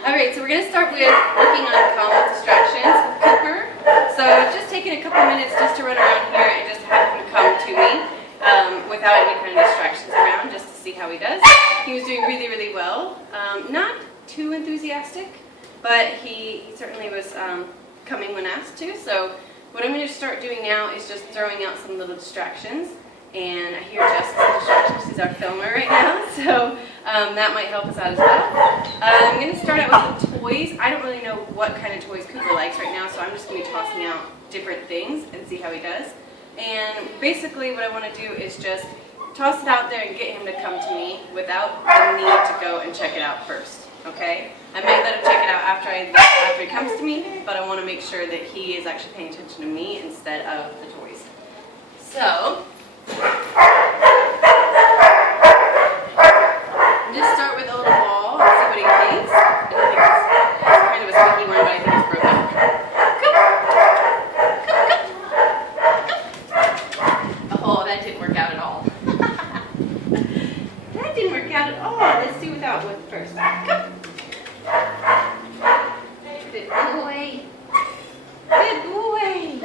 Alright, so we're going to start with working on common distractions with Cooper. So just taking a couple minutes just to run around here and just have him come to me without any kind of distractions around, just to see how he does. He was doing really, really well. Not too enthusiastic, but he certainly was coming when asked to. So what I'm going to start doing now is just throwing out some little distractions. And I hear Jessica's distractions. She's our filmer right now, so that might help us out as well. I'm going to start out with the toys. I don't really know what kind of toys Cooper likes right now, so I'm just going to be tossing out different things and see how he does. And basically what I want to do is just toss it out there and get him to come to me without the need to go and check it out first, okay? I might let him check it out after he comes to me, but I want to make sure that he is actually paying attention to me instead of the toys. So, just start with a little ball and see what he thinks. I think it's kind of a squeaky one, but I think it's broken. Oh, that didn't work out at all. That didn't work out at all. Let's do without one first. Good boy. Good boy.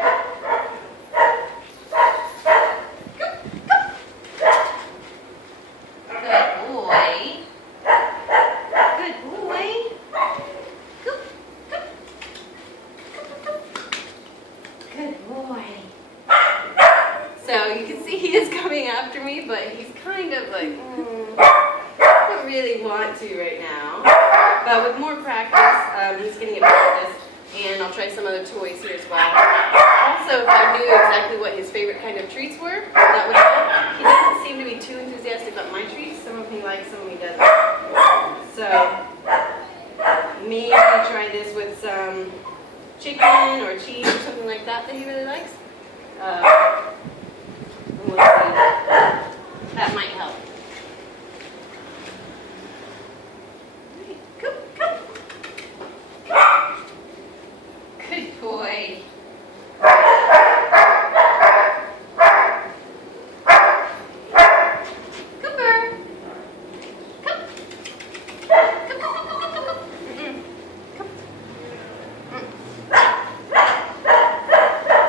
So you can see he is coming after me, but he's kind of like, I don't really want to right now. But with more practice, he's going to get better at this, and I'll try some other toys here as well. Also, if I knew exactly what his favorite kind of treats were, that would help. He doesn't seem to be too enthusiastic about my treats. Some of them he likes, some of them he doesn't. So maybe try this with some chicken or cheese or something like that he really likes. We'll see. That might help. Right. Come. Good boy. Cooper. Come.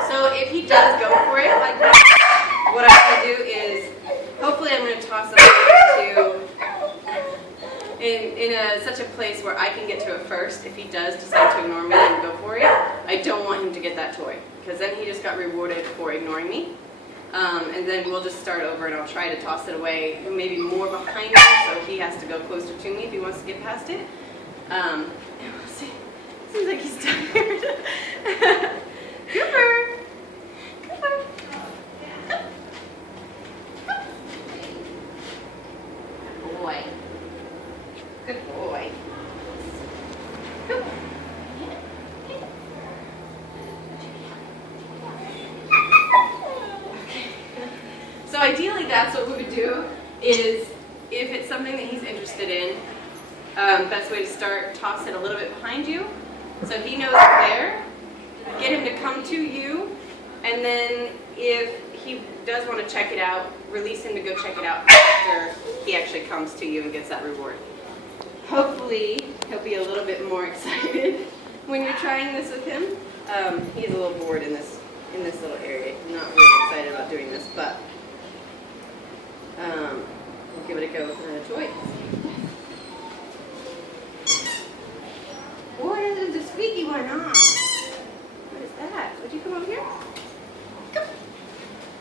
So if he does go for it like that, what I'm going to do is, hopefully I'm going to toss him in such a place where I can get to it first. If he does decide to ignore me and go for it, I don't want him to get that toy, because then he just got rewarded for ignoring me. And then we'll just start over and I'll try to toss it away, maybe more behind him, so he has to go closer to me if he wants to get past it. And we'll see. Seems like he's tired. Cooper! Boy. Good boy. Good boy. Okay. So ideally that's what we would do, is if it's something that he's interested in, best way to start, toss it a little bit behind you so he knows it's there. Get him to come to you, and then if he does want to check it out, release him to go check it out after he actually comes to you and gets that reward. Hopefully, he'll be a little bit more excited when you're trying this with him. He's a little bored in this little area. I'm not really excited about doing this, but we'll give it a go with another toy. Boy, this is a squeaky one, huh? What is that? Would you come over here? Come.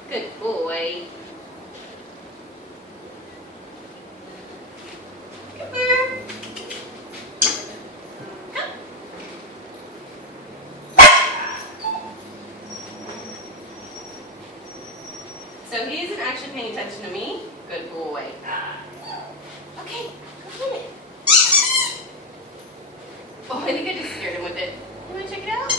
Good boy. Come here. Come. So he isn't actually paying attention to me. Good boy. Okay, go get it. Oh, I think I just scared him with it. You want to check it out?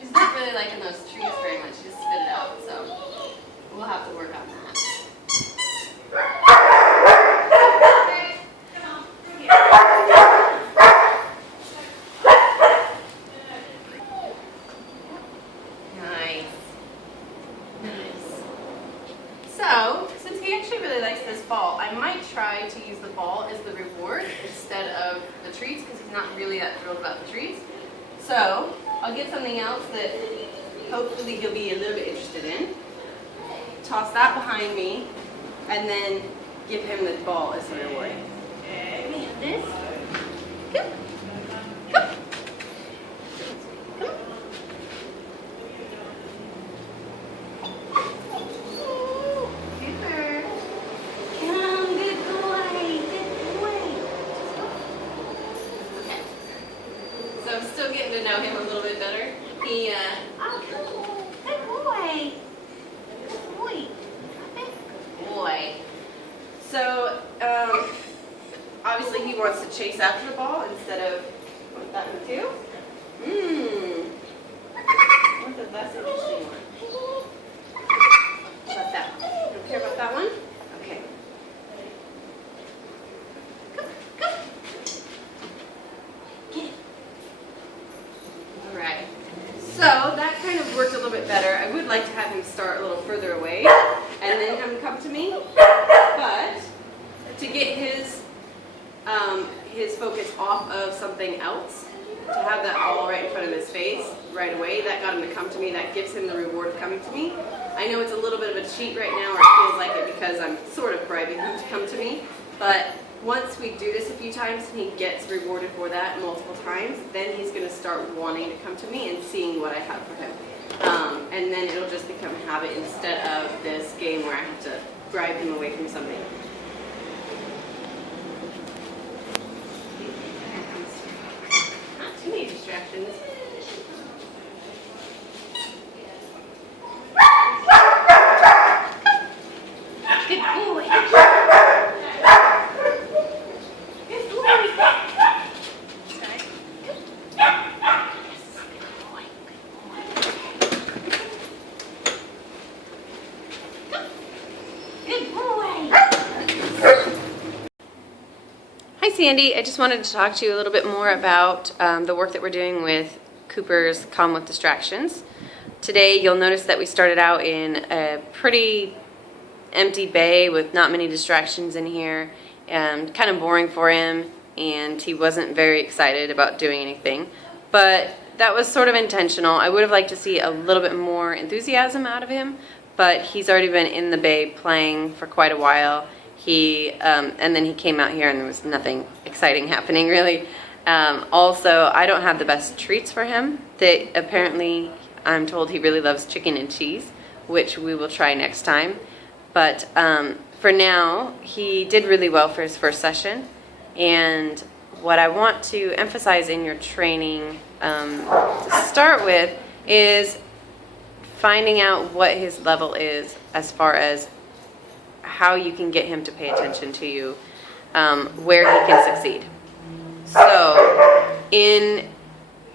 He's not really liking those treats very much. He just spit it out, so we'll have to work on that. Nice. So, since he actually really likes this ball, I might try to use the ball as the reward instead of the treats because he's not really that thrilled about the treats. So I'll get something else that hopefully he'll be a little bit interested in. Toss that behind me and then give him the ball as the reward. Let me have this. Come. Come. So I'm still getting to know him a little bit better. He, oh, good boy. Good boy. Good boy. So, obviously he wants to chase after the ball instead of what that would do. What's the less interesting one? What about that one? You don't care about that one? Okay. Come, come. Get. All right. So that kind of worked a little bit better. I would like to have him start a little further away and then have him come to me. But to get his focus off of something else, to have that ball right in front of his face right away, that got him to come to me. That gives him the reward of coming to me. I know it's a little bit of a cheat right now, or it feels like it because I'm sort of bribing him to come to me. But once we do this a few times and he gets rewarded for that multiple times, then he's going to start wanting to come to me and seeing what I have for him. And then it'll just become a habit instead of this game where I have to bribe him away from something. Not too many distractions. Good boy. Good boy. Sorry. Yes, good boy. Good boy. Hi Sandy, I just wanted to talk to you a little bit more about the work that we're doing with Cooper's Calm with Distractions. Today you'll notice that we started out in a pretty empty bay with not many distractions in here, kind of boring for him, and he wasn't very excited about doing anything. But that was sort of intentional. I would have liked to see a little bit more enthusiasm out of him, but he's already been in the bay playing for quite a while. And then he came out here and there was nothing exciting happening really. Also, I don't have the best treats for him. That apparently, I'm told he really loves chicken and cheese, which we will try next time. But for now, he did really well for his first session. And what I want to emphasize in your training to start with is finding out what his level is as far as how you can get him to pay attention to you, where he can succeed. So,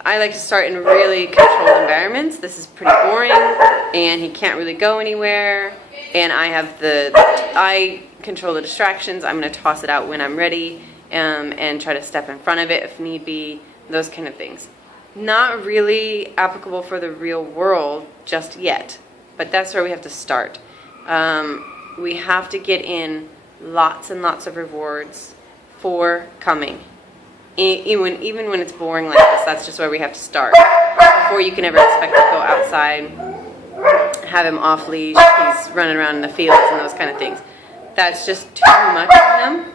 I like to start in really controlled environments. This is pretty boring, and he can't really go anywhere. And I control the distractions. I'm going to toss it out when I'm ready, and try to step in front of it if need be. Those kind of things. Not really applicable for the real world just yet, but that's where we have to start. We have to get in lots and lots of rewards for coming. Even when it's boring like this, that's just where we have to start. Before you can ever expect to go outside, have him off leash, he's running around in the fields and those kind of things. That's just too much for him.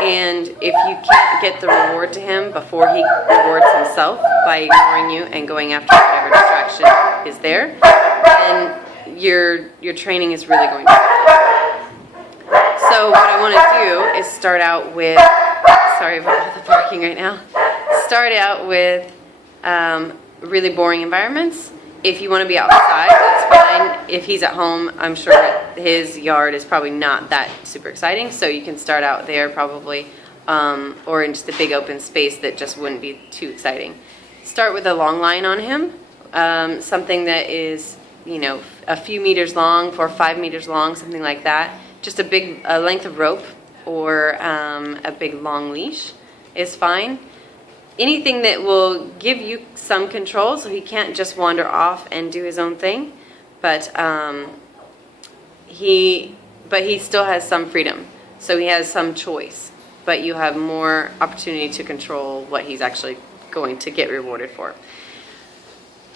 And if you can't get the reward to him before he rewards himself by ignoring you and going after whatever distraction is there, then your training is really going to fail. So what I want to do is start out with, sorry about all the barking right now, start out with really boring environments. If you want to be outside, that's fine. If he's at home, I'm sure his yard is probably not that super exciting, so you can start out there probably, or in just a big open space that just wouldn't be too exciting. Start with a long line on him, something that is, a few meters long, 4 or 5 meters long, something like that. Just a length of rope or a big long leash is fine. Anything that will give you some control so he can't just wander off and do his own thing, but he still has some freedom. So he has some choice, but you have more opportunity to control what he's actually going to get rewarded for.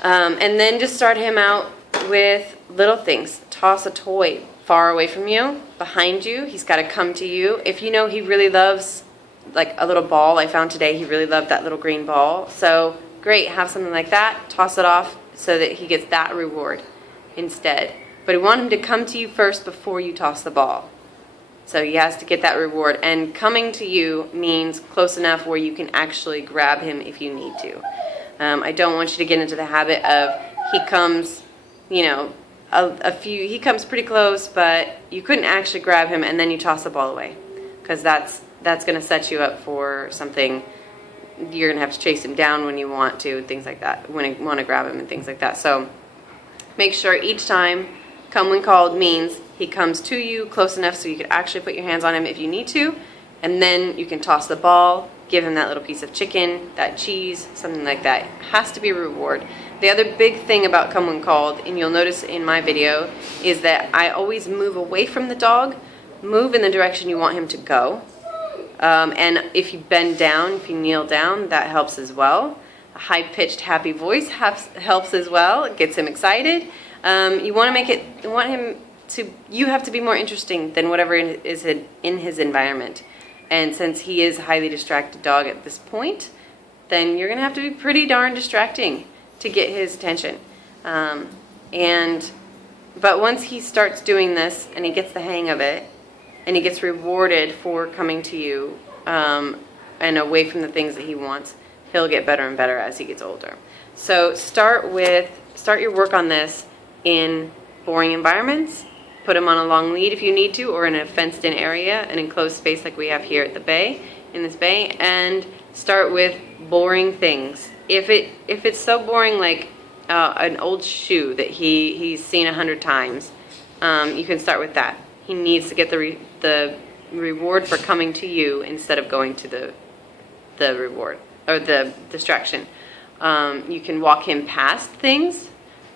And then just start him out with little things. Toss a toy far away from you, behind you. He's got to come to you. If you know he really loves like a little ball, I found today he really loved that little green ball. So great, have something like that. Toss it off so that he gets that reward instead. But we want him to come to you first before you toss the ball. So he has to get that reward. And coming to you means close enough where you can actually grab him if you need to. I don't want you to get into the habit of he comes, you know, he comes pretty close, but you couldn't actually grab him and then you toss the ball away. Because that's going to set you up for something. You're going to have to chase him down when you want to, and things like that, when you want to grab him and things like that. So make sure each time come when called means he comes to you close enough so you can actually put your hands on him if you need to, and then you can toss the ball, give him that little piece of chicken, that cheese, something like that. It has to be a reward. The other big thing about come when called, and you'll notice in my video, is that I always move away from the dog, move in the direction you want him to go. And if you bend down, if you kneel down, that helps as well. A high-pitched, happy voice helps as well. It gets him excited. You have to be more interesting than whatever is in his environment. And since he is a highly distracted dog at this point, then you're going to have to be pretty darn distracting to get his attention. But once he starts doing this and he gets the hang of it, and he gets rewarded for coming to you and away from the things that he wants, he'll get better and better as he gets older. So start your work on this in boring environments. Put him on a long lead if you need to, or in a fenced-in area, an enclosed space like we have here at the bay, in this bay, and start with boring things. If it's so boring, like an old shoe that he's seen 100 times, you can start with that. He needs to get the reward for coming to you instead of going to the reward or the distraction. You can walk him past things.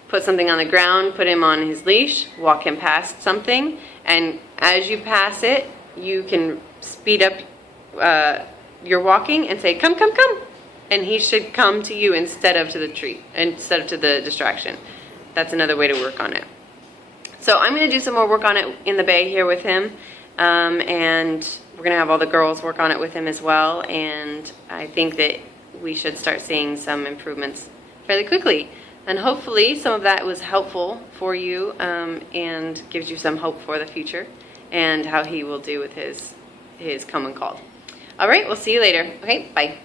Put something on the ground, put him on his leash, walk him past something, and as you pass it, you can speed up your walking and say, come, come, come. And he should come to you instead of to the tree, instead of to the distraction. That's another way to work on it. So I'm going to do some more work on it in the bay here with him, and we're going to have all the girls work on it with him as well, and I think that we should start seeing some improvements fairly quickly. And hopefully some of that was helpful for you and gives you some hope for the future and how he will do with his come when called. All right, we'll see you later. Okay, bye.